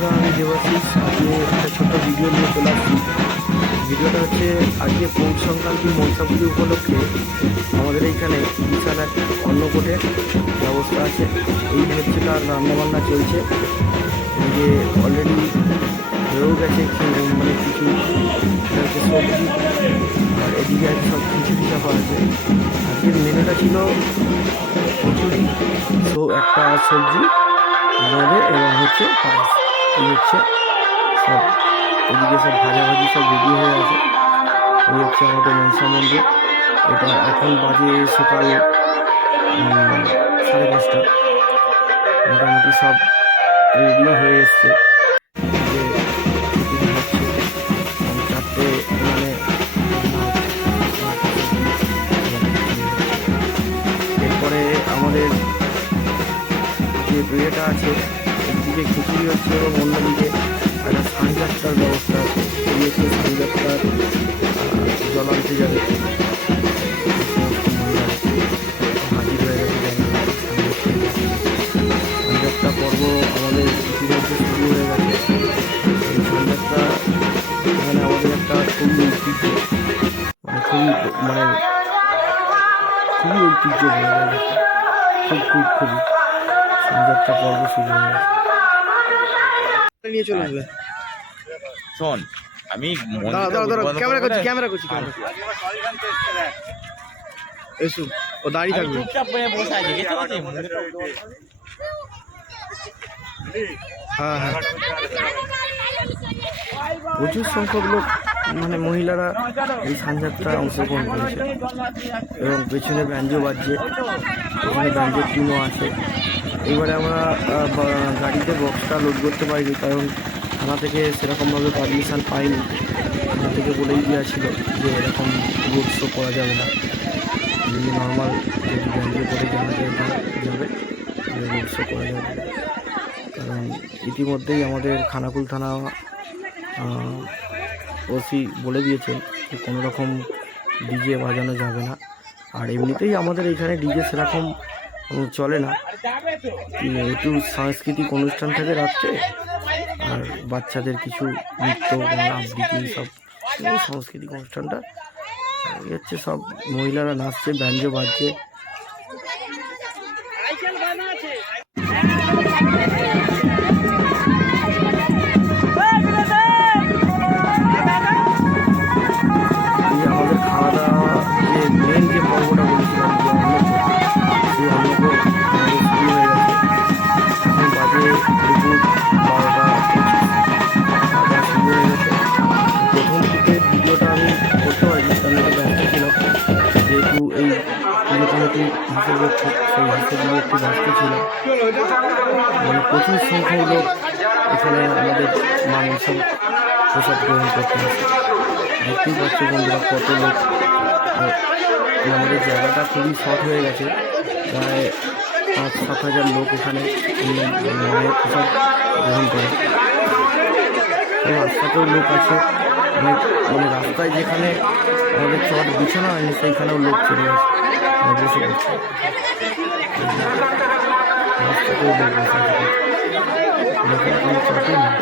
বন্ধুরা, আমি দেবাশিস। আজকে একটা ছোট্ট ভিডিও নিয়ে চলে আসছি। ভিডিওটা হচ্ছে আজকে পৌষ সংক্রান্তি মনসা পুজো উপলক্ষে আমাদের এইখানে বিশাল এক অন্নকূটের ব্যবস্থা আছে। এই হচ্ছে তার রান্নাবান্না চলছে। যে অলরেডি হয়েও গেছে, মানে কিছু হচ্ছে সবজি, আর এদিকে আছে সব খিচুড়ি চাপা আছে। আজকের মেনুটা ছিল খিচুড়ি, তো একটা সবজি বোঁদে এবং হচ্ছে পায়েস। এই হচ্ছে সব, এদিকে সব ভাজাভাজি সব রেডি হয়ে আছে। এই হচ্ছে আমাদের মনসা মন্দির। এটা এখন বাজে সকাল 5:30। মোটামুটি সব রেডি হয়ে এসছে। যে হচ্ছে 4টে মানে এরপরে আমাদের যে বিয়েটা আছে, একদিকে খিচুড়ি হচ্ছে এবং অন্যদিকে একটা সানযাত্রার ব্যবস্থা আছে। এই হচ্ছে সানযাত্রার জল আনতে যাবে, হাজির হয়ে গেছে। সানযাত্রা পর্ব আমাদের ইতিমধ্যে শুরু হয়ে গেছে। এই সানযাত্রা এখানে আমাদের একটা খুবই ঐতিহ্য, খুবই ঐতিহ্য বলে গেছে। খুবই সানযাত্রা পর্ব শুরু হয়ে গেছে। নিয়ে চলে আসবে। শোন, আমি ক্যামেরা করছি। এসো, ও দাঁড়িয়ে থাকবে। হ্যাঁ, প্রচুর সংখ্যক লোক মানে মহিলারা এই সানযাত্রায় অংশগ্রহণ করেছে এবং পেছনে ব্যান্ডও বাজছে, পেছনে ব্যান্ডের টিমও আছে। এবারে আমরা গাড়িতে বক্সটা লোড করতে পারিনি, কারণ থানা থেকে সেরকমভাবে পারমিশন পাইনি। থানা থেকে বলেই দেওয়া ছিল যে এরকম রোড শো করা যাবে না, যদি নর্মাল যদি ব্যান্ডে করে জানা যাবে রোড শো করা যাবে না। কারণ ইতিমধ্যেই আমাদের খানাকুল থানা ওসি বলে দিয়েছেন যে কোনো রকম ডিজে বাজানো যাবে না। আর এমনিতেই আমাদের এখানে ডিজে সেরকম চলে না, একটু সাংস্কৃতিক অনুষ্ঠান থাকে রাত্রে, আর বাচ্চাদের কিছু নৃত্য আবৃত্তি সব সাংস্কৃতিক অনুষ্ঠানটা হচ্ছে। সব মহিলারা নাচছে, ব্যান্ডও বাজছে। আমাদের খাওয়া দাওয়া যে মেন যে পর্বটা বলেছিলাম, যে সেই অন্নকূট আমাদের শুরু হয়ে গেছে। এখন বাজে দুপুর 12:25, খাওয়া শুরু হয়ে গেছে। প্রথম থেকে ভিডিওটা আমি করতে পারিনি, কারণ এটা ব্যস্ত ছিলাম, যেহেতু এই পুজো কমিটির হিসেবে সেই হিসেবে একটু ব্যস্ত ছিলাম। মানে প্রচুর সংখ্যক লোক এখানে আমাদের মা মনসা প্রসাদ গ্রহণ করতে আসে। দেখতেই পাচ্ছি বন্ধুরা কত লোক। আমাদের জায়গাটা খুবই শর্ট হয়ে গেছে, প্রায় 5-7 হাজার লোক এখানে মায়ের প্রসাদ গ্রহণ করে। রাস্তাতেও লোক আছে, মানে রাস্তায় যেখানে আমাদের চট বিছানা হয়নি সেইখানেও লোক চলে গেছে, বসে পড়ছে। রাস্তাতেও লোক বসে আছে, লোকের কোনো চটই নেই।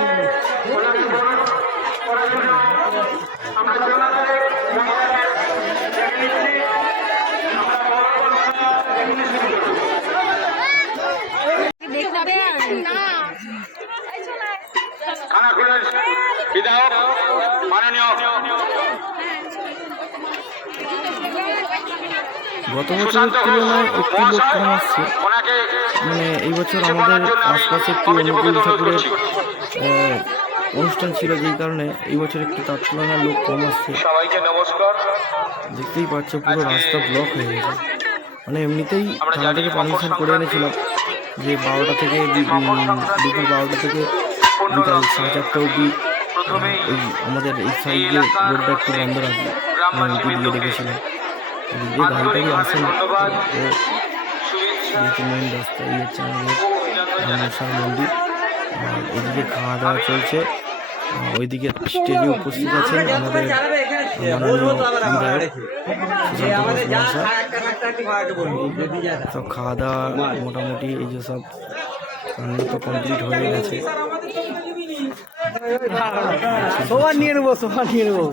গত বছরের তুলনায় একটু লোক কম আসছে। মানে এই বছর আমাদের আশপাশে একটি অনুকূল ঠাকুরের অনুষ্ঠান ছিল, যেই কারণে এই বছর একটু তার তুলনায় লোক কম আসছে। দেখতেই পাচ্ছ পুরো রাস্তা ব্লক হয়ে গেছে। মানে এমনিতেই থানা থেকে পারমিশন করে এনেছিলাম যে 12টা থেকে দুপুর 12টা থেকে বিকাল 4:30 অবধি ওই আমাদের এই সাইডে রোডটা একটু বন্ধ রাখবে, দিয়ে রেখেছিলাম। এদিকে গাড়িটাই আসে না, যেহেতু মেন রাস্তা। এই হচ্ছে আমাদের মনসার মন্দির। আর এদিকে খাওয়া দাওয়া চলছে। ওইদিকে স্টেজে উপস্থিত আছেন আমাদের মাননীয় বিধায়ক সুশান্ত মহাশয়। সব খাওয়া দাওয়া মোটামুটি এই যে সব রান্না তো কমপ্লিট হয়ে গেছে। সবার নিয়ে নেবো, সবার নিয়ে নেবো।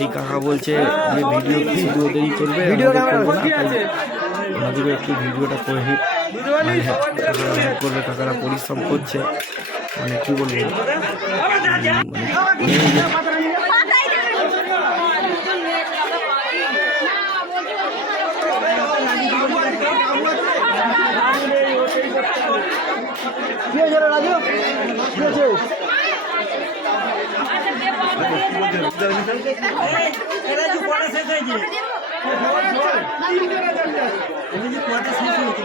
এই কাকা বলছে যে ভিডিও শুধু ওদেরই চলবে, ভিডিও আমাদের ক্যামেরা চলবে না। ঠিক আছে। ওনাদেরও একটু ভিডিওটা করে কাকারা হেল্প করবে, কাকারা পরিশ্রম করছে, মানে কী বলবো, কি হয়েছে রে রাজু? কি হয়েছে? শেষ হয়েছে